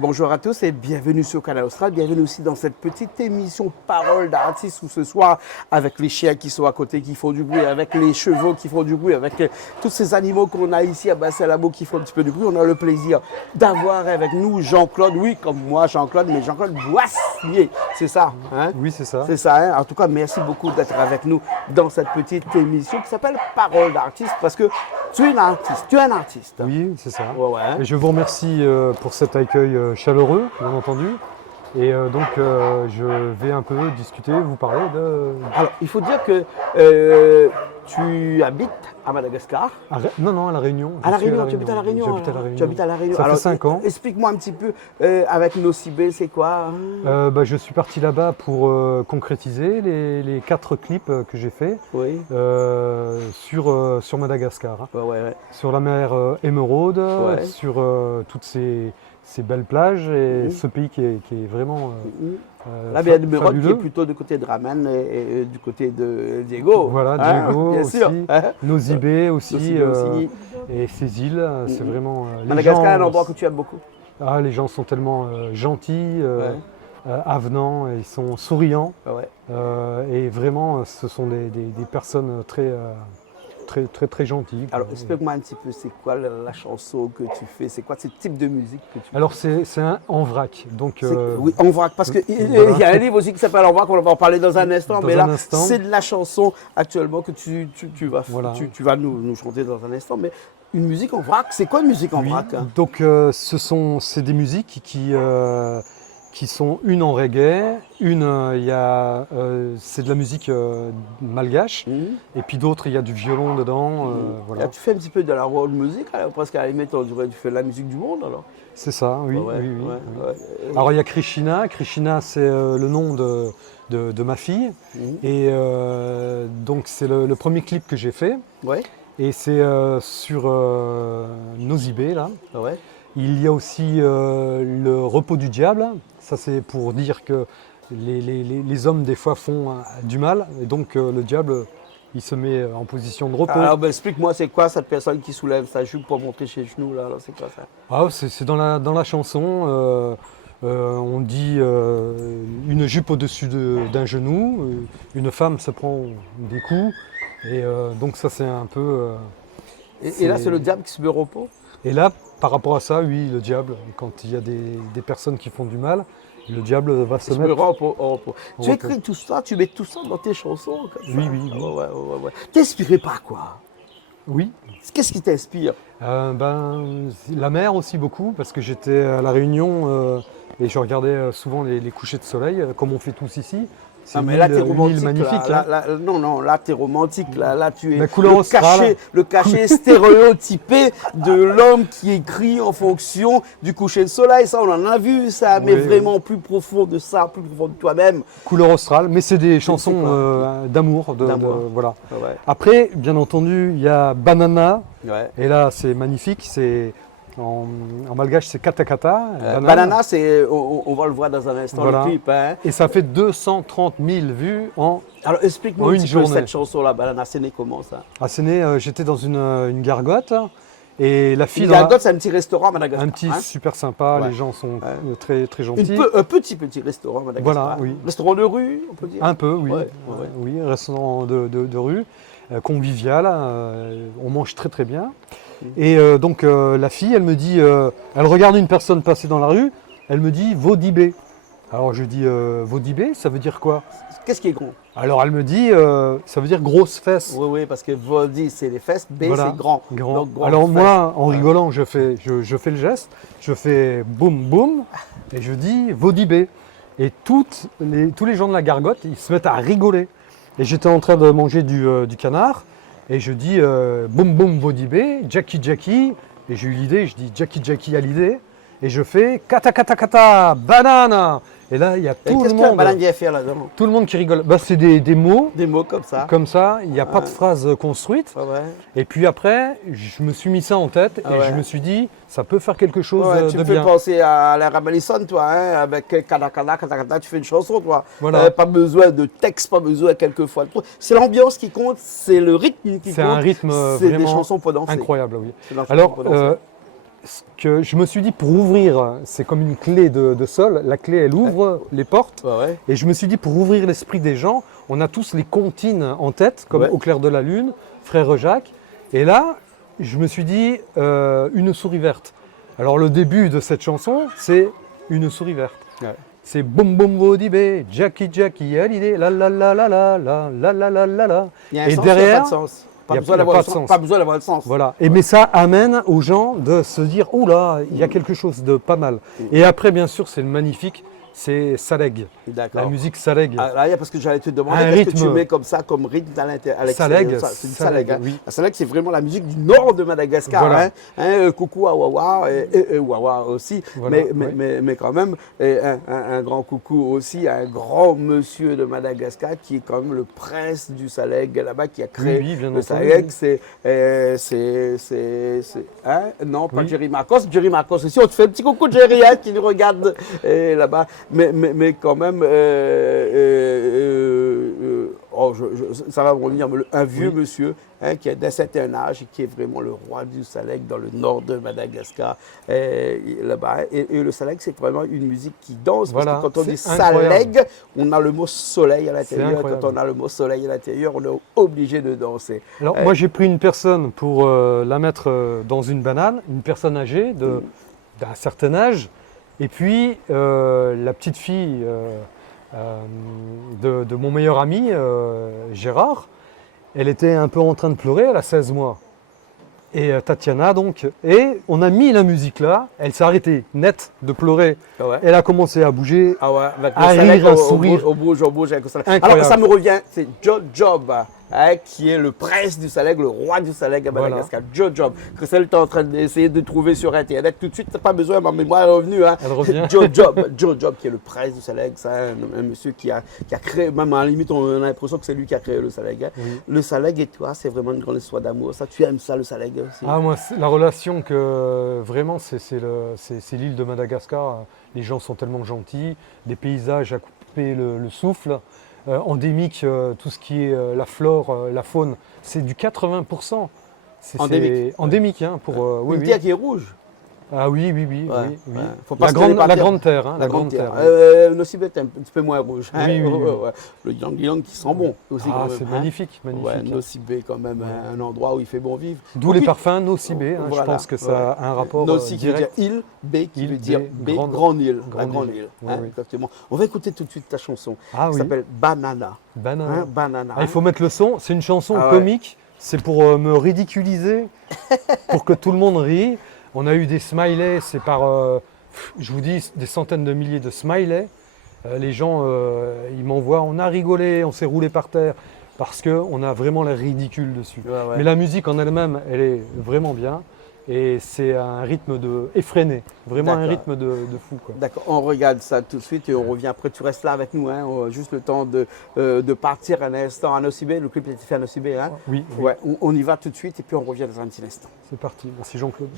Bonjour à tous et bienvenue sur Canal Austral, bienvenue aussi dans cette petite émission Parole d'artistes où ce soir avec les chiens qui sont à côté qui font du bruit, avec les chevaux qui font du bruit, avec tous ces animaux qu'on a ici à Bassin-Labo qui font un petit peu de bruit, on a le plaisir d'avoir avec nous Jean-Claude, oui comme moi Jean-Claude, mais Jean-Claude Boissier, c'est ça hein? Oui c'est ça. C'est ça, hein? En tout cas merci beaucoup d'être avec nous dans cette petite émission qui s'appelle Parole d'artistes parce que tu es un artiste. Oui c'est ça. Ouais. Et je vous remercie pour cet accueil chaleureux, bien entendu. Et donc, je vais un peu discuter, vous parler de... Alors, il faut dire que tu habites à Madagascar. Non, à La Réunion. À La Réunion, tu habites à La Réunion. J'habite à La Réunion. Tu habites à La Réunion. Ça fait 5 ans. Explique-moi un petit peu, avec Nocibé, c'est quoi Je suis parti là-bas pour concrétiser les 4 clips que j'ai faits sur Madagascar. Ouais. Sur la mer Émeraude, sur toutes ces belles plages et ce pays qui est vraiment la mer Émeraude fabuleux. qui est plutôt du côté de Raman et du côté de Diego. Voilà, Diego bien aussi, sûr. Nocibé aussi, aussi. Et ces îles, c'est vraiment... Madagascar est un endroit que tu aimes beaucoup. Ah, les gens sont tellement gentils, avenants, ils sont souriants. Et vraiment, ce sont des personnes très gentilles. Alors, explique-moi un petit peu, c'est quoi la chanson que tu fais? C'est quoi ce type de musique que tu fais? Alors, c'est un en vrac. Donc, oui, en vrac, parce qu'il y a un livre aussi qui s'appelle En vrac, on va en parler dans un instant, mais là, c'est de la chanson actuellement que tu vas nous chanter dans un instant. Mais une musique en vrac, c'est quoi une musique en vrac hein? Donc, c'est des musiques qui sont une en reggae, c'est de la musique malgache, et puis d'autres, il y a du violon dedans. Voilà. Là, tu fais un petit peu de la world music, alors, presque à la limite, on dirait que tu fais de la musique du monde alors. C'est ça, oui. Ouais. Alors il y a Krishna, c'est le nom de ma fille, et donc c'est le premier clip que j'ai fait, et c'est sur Nocibé là. Il y a aussi le repos du diable, ça c'est pour dire que les hommes des fois font du mal, et donc le diable il se met en position de repos. Alors explique-moi, c'est quoi cette personne qui soulève sa jupe pour monter chez les genoux là, c'est quoi ça? C'est dans la chanson, on dit une jupe au-dessus d'un genou, une femme se prend des coups, et donc ça c'est un peu... Et là c'est le diable qui se met au repos? Et là, par rapport à ça, oui, le diable, quand il y a des personnes qui font du mal, le diable va se mettre au repos. Tu écris tout ça, tu mets tout ça dans tes chansons comme ça. Oui. Ouais. T'es inspiré par quoi? Oui. Qu'est-ce qui t'inspire? La mer aussi beaucoup, parce que j'étais à La Réunion et je regardais souvent les couchers de soleil, comme on fait tous ici. Ah mais là t'es romantique, magnifique. Non, là t'es romantique, là tu es le cachet stéréotypé de l'homme qui écrit en fonction du coucher de soleil, ça on en a vu ça, mais vraiment plus profond de ça, plus profond de toi-même. Couleur australe, mais c'est des chansons d'amour, voilà. Après, bien entendu, il y a Banana, et là c'est magnifique, c'est... En malgache, c'est Kata Kata. Banana, on va le voir dans un instant, le clip. Hein. Et ça fait 230 000 vues en Alors explique-moi un petit peu cette chanson-là, Banana, c'est né comment ça? C'est né, j'étais dans une gargote. Et la fille une gargote, c'est un petit restaurant à Madagascar. Un petit super sympa, les gens sont très gentils. Un petit restaurant à Madagascar. Voilà, oui. Restaurant de rue, on peut dire? Un peu, oui. Oui, restaurant de rue, convivial, on mange très bien. Et donc la fille, elle me dit, elle regarde une personne passer dans la rue, elle me dit Vodibé. Alors je dis Vodibé, ça veut dire quoi? Qu'est-ce qui est gros? Alors elle me dit, ça veut dire grosse fesse. Oui, parce que Vodi c'est les fesses, B c'est grand. Donc, alors moi, en rigolant, je fais le geste, je fais boum boum, et je dis Vodibé. Et tous les gens de la gargote, ils se mettent à rigoler. Et j'étais en train de manger du canard. Et je dis boum boum Vodibé, Jackie, et j'ai eu l'idée, je dis Jackie à l'idée, et je fais kata kata kata, banana. Et là, il y a tout le Qu'est-ce monde. qu'un banane vient faire là-dedans? Tout le monde qui rigole. Bah, c'est des mots. Des mots comme ça. Comme ça, il n'y a pas de phrase construite. Ouais. Et puis après, je me suis mis ça en tête et je me suis dit, ça peut faire quelque chose de tu me bien. fais penser à la Rabelison, toi, hein, avec Kadakada, tu fais une chanson, toi. Voilà. Pas besoin de texte, pas besoin quelquefois. C'est l'ambiance qui compte, c'est le rythme qui compte. C'est un rythme c'est des vraiment chansons pour danser. incroyable, oui. Alors, ce que je me suis dit pour ouvrir, c'est comme une clé de sol, la clé elle ouvre les portes, et je me suis dit pour ouvrir l'esprit des gens, on a tous les comptines en tête, comme Au clair de la lune, Frère Jacques, et là je me suis dit une souris verte. Alors le début de cette chanson, c'est une souris verte. Ouais. C'est boum boum bodibé, Jackie Jackie Hallyday, la la la la la la la la la la la. Il y a un sens, derrière, il n'y a pas de sens. Pas besoin d'avoir le sens. Voilà. Mais ça amène aux gens de se dire, oh là, il y a quelque chose de pas mal. Et après, bien sûr, c'est le magnifique, c'est Saleg. La musique Saleg. Ah, là, parce que j'allais te demander qu'est-ce que tu mets comme ça, comme rythme à l'extérieur. Saleg, c'est du Saleg. Hein. Oui. La Saleg, c'est vraiment la musique du nord de Madagascar. Voilà. Coucou à Wawa et Wawa aussi. Voilà, mais quand même, un grand coucou aussi à un grand monsieur de Madagascar qui est quand même le prince du Saleg là-bas, qui a créé le Saleg. Non, pas Jerry Marcos. Jerry Marcos aussi. On te fait un petit coucou de Jerry qui nous regarde là-bas. Mais quand même, ça va me revenir, un vieux monsieur qui a d'un certain âge et qui est vraiment le roi du Saleg dans le nord de Madagascar, là-bas. Et le Saleg, c'est vraiment une musique qui danse, parce que quand on dit Saleg, on a le mot soleil à l'intérieur. Quand on a le mot soleil à l'intérieur, on est obligé de danser. Alors moi, j'ai pris une personne pour la mettre dans une banane, une personne âgée d'un certain âge. Et puis, la petite fille de mon meilleur ami, Gérard, elle était un peu en train de pleurer, elle a 16 mois. Et Tatiana, donc, et on a mis la musique là, elle s'est arrêtée net de pleurer. Elle a commencé à bouger, à rire, à sourire. On bouge avec le Saleg. Alors, ça me revient, c'est Job. Qui est le prince du Saleg, le roi du Saleg à Madagascar, Job. Christelle est en train d'essayer de trouver sur Internet. Tout de suite, t'as pas besoin, ma mémoire est revenue. Elle revient. Job, qui est le prince du Saleg. C'est un monsieur qui a créé, même à la limite, on a l'impression que c'est lui qui a créé le Saleg. Oui. Le Saleg et toi, c'est vraiment une grande histoire d'amour. Ça, tu aimes ça, le Saleg aussi? Ah, moi, la relation que vraiment, c'est l'île de Madagascar. Les gens sont tellement gentils, des paysages à couper le souffle. Endémique, tout ce qui est la flore, la faune, c'est du 80%. Endémique, hein, pour une terre qui est rouge. Ah oui. Faut pas la grande terre. Hein, la grande terre. Nocibé est un petit peu moins rouge. Hein. Oui. Le Ylang qui sent bon aussi. C'est magnifique. Nocibé quand même, un endroit où il fait bon vivre. D'où les parfums Nocibé. Hein, je pense que ça a un rapport Noci qui veut dire direct. île, B qui veut dire grande île. La grande île. Exactement. On va écouter tout de suite ta chanson. Qui s'appelle Banana. Banana. Il faut mettre le son. C'est une chanson comique. C'est pour me ridiculiser, pour que tout le monde rie. On a eu des smileys, c'est par, je vous dis, des centaines de milliers de smileys. Les gens, ils m'envoient, on a rigolé, on s'est roulé par terre, parce qu'on a vraiment l'air ridicule dessus. Mais la musique en elle-même, elle est vraiment bien. Et c'est un rythme effréné, vraiment un rythme de fou. D'accord, on regarde ça tout de suite et on revient après. Tu restes là avec nous, hein, juste le temps de partir un instant à Nocibé. Le clip a été fait à Nocibé. Hein. Oui. Ouais, on y va tout de suite et puis on revient dans un petit instant. C'est parti, merci Jean-Claude.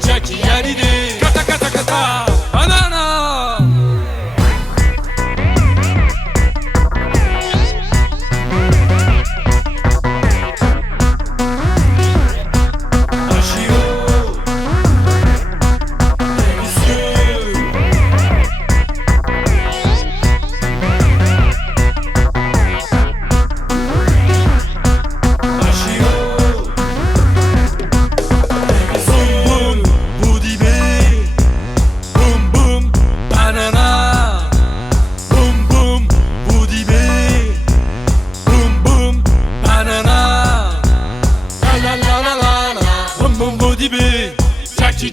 Jackie Hallyday, kata, banana. Agio, délicieux.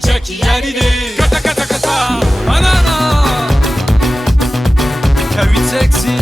Jackie Hallyday, kata, banana. K8 sexy.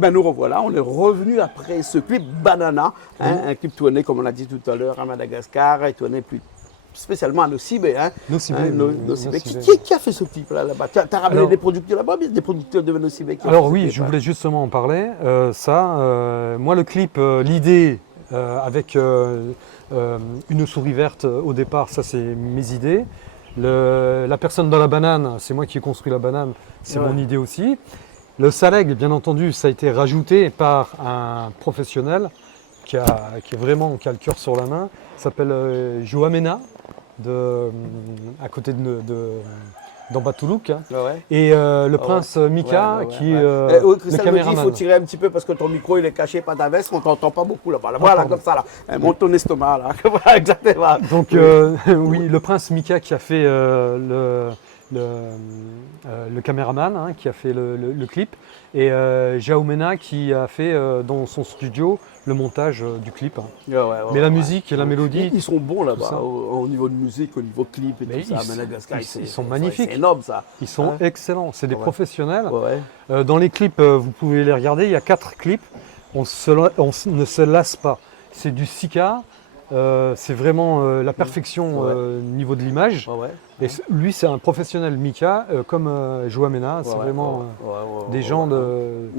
bien, nous revoilà. On est revenu après ce clip Banana, un clip tourné, comme on l'a dit tout à l'heure, à Madagascar, et tourné plus spécialement à Nocibé. Nocibé. Qui a fait ce clip-là là-bas? Tu as ramené des producteurs là-bas, bien des producteurs de Nocibé qui ont Alors fait ce oui, clip, je voulais justement en parler. Moi, le clip, l'idée avec une souris verte au départ, ça c'est mes idées. La personne dans la banane, c'est moi qui ai construit la banane, c'est mon idée aussi. Le Saleg, bien entendu, ça a été rajouté par un professionnel qui a le cœur sur la main. Il s'appelle Joamena, à côté d'Ambatoulouk. Et le prince Mika, qui est le caméraman. Il faut tirer un petit peu parce que ton micro il est caché par ta veste, on ne t'entend pas beaucoup là-bas. Voilà, comme ça, là. Monte ton estomac, là. Voilà, exactement. Donc, oui, le prince Mika qui a fait le caméraman, qui a fait le clip, et Jaoumena qui a fait dans son studio le montage du clip. Mais la musique et la mélodie... Ils sont bons là-bas, au niveau de musique, au niveau clip et tout ça. Madagascar, ils sont magnifiques. C'est énorme ça. Ils sont excellents, c'est des professionnels. Dans les clips, vous pouvez les regarder, il y a 4 clips, on ne se lasse pas. C'est du Sika, c'est vraiment la perfection au niveau de l'image. Et lui, c'est un professionnel, Mika, comme Joamena, c'est vraiment des gens de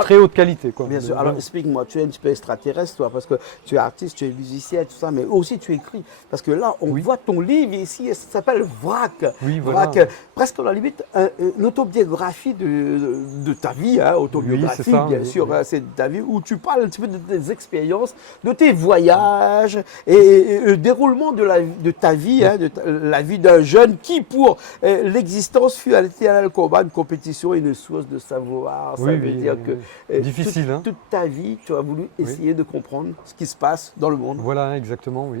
très haute qualité. Quoi. Bien sûr. Alors explique-moi, tu es un petit peu extraterrestre, toi, parce que tu es artiste, tu es musicien, tout ça, mais aussi tu écris. Parce que là, on voit ton livre ici, ça s'appelle Vrac. Oui, voilà. Vrac, presque à la limite, une autobiographie de ta vie, autobiographie, bien sûr, c'est ta vie, où tu parles un petit peu de tes expériences, de tes voyages, et le déroulement de ta vie, de la vie d'un jeune qui, pour l'existence, fut à l'éternel combat, une compétition et une source de savoir. Ça veut dire que difficile, toute ta vie, tu as voulu essayer de comprendre ce qui se passe dans le monde. Voilà, exactement, oui.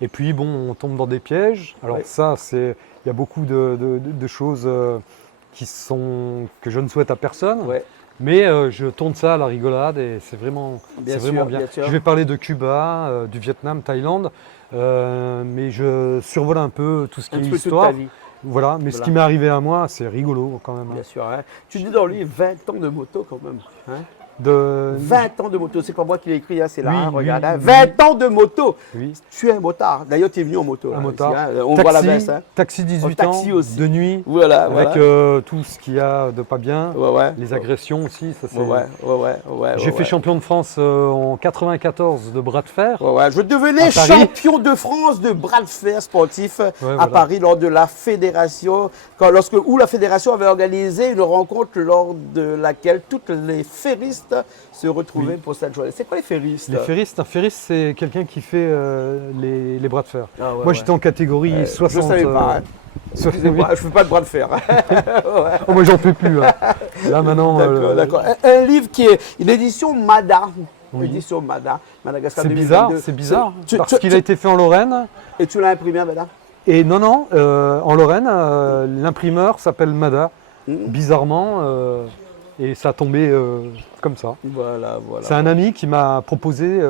Et puis, bon, on tombe dans des pièges. Alors ça, il y a beaucoup de choses que je ne souhaite à personne. Mais je tourne ça à la rigolade et c'est vraiment bien. Je vais parler de Cuba, du Vietnam, Thaïlande, mais je survole un peu tout ce qui est histoire. Toute ta vie. Voilà, mais ce qui m'est arrivé à moi, c'est rigolo quand même. Bien sûr. Tu dis dans le livre 20 ans de moto quand même. 20 ans de moto, c'est pas moi qui l'ai écrit, c'est là, regarde. 20 ans de moto. Tu es un motard. D'ailleurs, tu es venu en moto. Un motard. Ici, on voit la baisse. Taxi 18 ans, aussi. de nuit, avec tout ce qu'il y a de pas bien, les agressions aussi. Ça, j'ai fait champion de France en 94 de bras de fer. Je devenais champion de France de bras de fer sportif à Paris lors de la fédération, où la fédération avait organisé une rencontre lors de laquelle toutes les ferristes se retrouvaient pour cette journée. C'est quoi les ferristes? Les ferristes, un ferriste, c'est quelqu'un qui fait les bras de fer. Moi, j'étais en catégorie 60. Je ne savais pas. Je ne fais pas de bras de fer. Moi, j'en peux plus. Là, maintenant. D'accord. Un livre qui est une édition Mada. Édition Mada. Madagascar 2022. C'est bizarre. Parce qu'il a été fait en Lorraine. Et tu l'as imprimé à Mada? Et non, en Lorraine, l'imprimeur s'appelle Mada. Bizarrement. Et ça a tombé comme ça. Voilà. C'est un ami qui m'a proposé,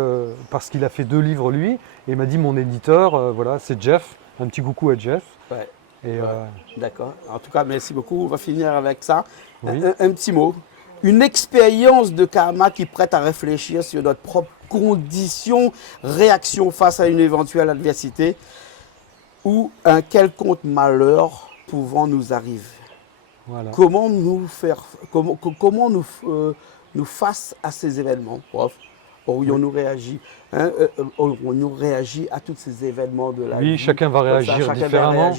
parce qu'il a fait 2 livres lui, et il m'a dit mon éditeur, c'est Jeff. Un petit coucou à Jeff. D'accord. En tout cas, merci beaucoup. On va finir avec ça. Un petit mot. Une expérience de karma qui prête à réfléchir sur notre propre condition, réaction face à une éventuelle adversité ou un quelconque malheur pouvant nous arriver. Comment nous face à ces événements, prof? Aurions-nous réagi Aurions-nous réagi à tous ces événements de la vie? Oui, chacun va réagir différemment,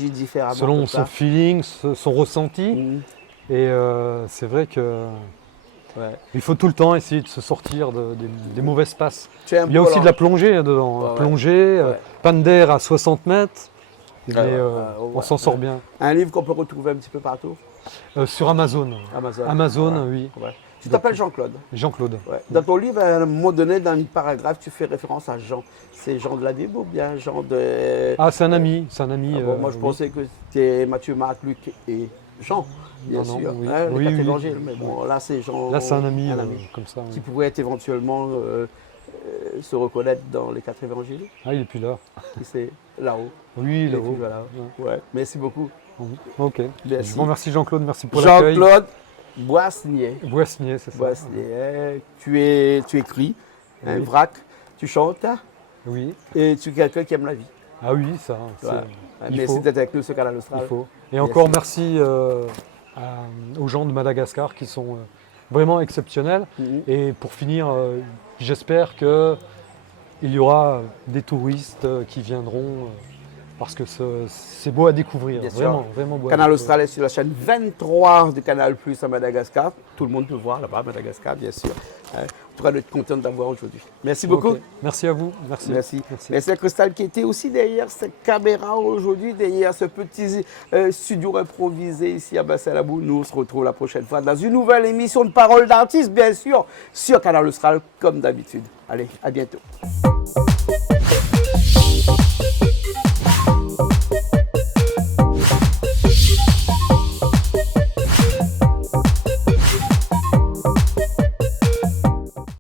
selon son feeling, son ressenti. Et c'est vrai que il faut tout le temps essayer de se sortir des mauvaises passes. Il y a aussi de la plongée dedans. Plongée, panne d'air à 60 mètres. Mais on s'en sort bien. Un livre qu'on peut retrouver un petit peu partout? Sur Amazon. Amazon, oui. Tu t'appelles Jean-Claude? Jean-Claude. Dans ton livre, à un moment donné, dans une paragraphe, tu fais référence à Jean. C'est Jean de la Bible ou bien Jean de... Ah, c'est un ami. Moi, je pensais que c'était Matthieu, Marc, Luc et Jean, bien sûr. Les 4 évangiles. Mais bon, là, c'est Jean. Là, c'est un ami, comme ça. Qui pourrait être éventuellement se reconnaître dans les 4 évangiles. Ah, il n'est plus là. C'est là-haut. Oui, là-haut. Merci beaucoup. Ok. Je vous remercie Jean-Claude, merci pour l'accueil. Jean-Claude, Boissnier. Boissnier, c'est ça. Boissnier. Tu écris, un Oui. vrac, tu chantes Oui. et tu es quelqu'un qui aime la vie. Ah oui, ça. Voilà. il Merci faut. d'être avec nous sur Canal Il Austral. faut. Et Merci. encore merci aux gens de Madagascar qui sont vraiment exceptionnels. Mhm. Et pour finir, j'espère qu'il y aura des touristes qui viendront parce que c'est beau à découvrir. Bien sûr. Vraiment, vraiment beau. Canal à découvrir. Austral est sur la chaîne 23 de Canal Plus à Madagascar. Tout le monde peut voir là-bas à Madagascar, bien sûr. En tout cas, on est content d'avoir aujourd'hui. Merci beaucoup. Ok. Merci à vous. Merci. Merci à Cristal qui était aussi derrière cette caméra aujourd'hui, derrière ce petit studio improvisé ici à Bassalabou. Nous, on se retrouve la prochaine fois dans une nouvelle émission de Parole d'artiste, bien sûr, sur Canal Austral, comme d'habitude. Allez, à bientôt.